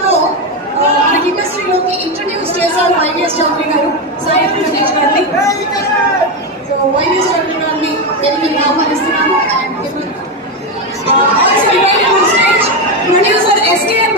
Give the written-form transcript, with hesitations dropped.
సినిమాతో మనకి ఇండస్ట్రీలోకి ఇంట్రడ్యూస్ చేశారు వైవిఎస్ చౌదరి గారు. సాయి వెంకటేష్ గారిని. సో వైవిఎస్ చౌదరి గారిని తెలుగుని ఆహ్వానిస్తున్నాను. Producer SKM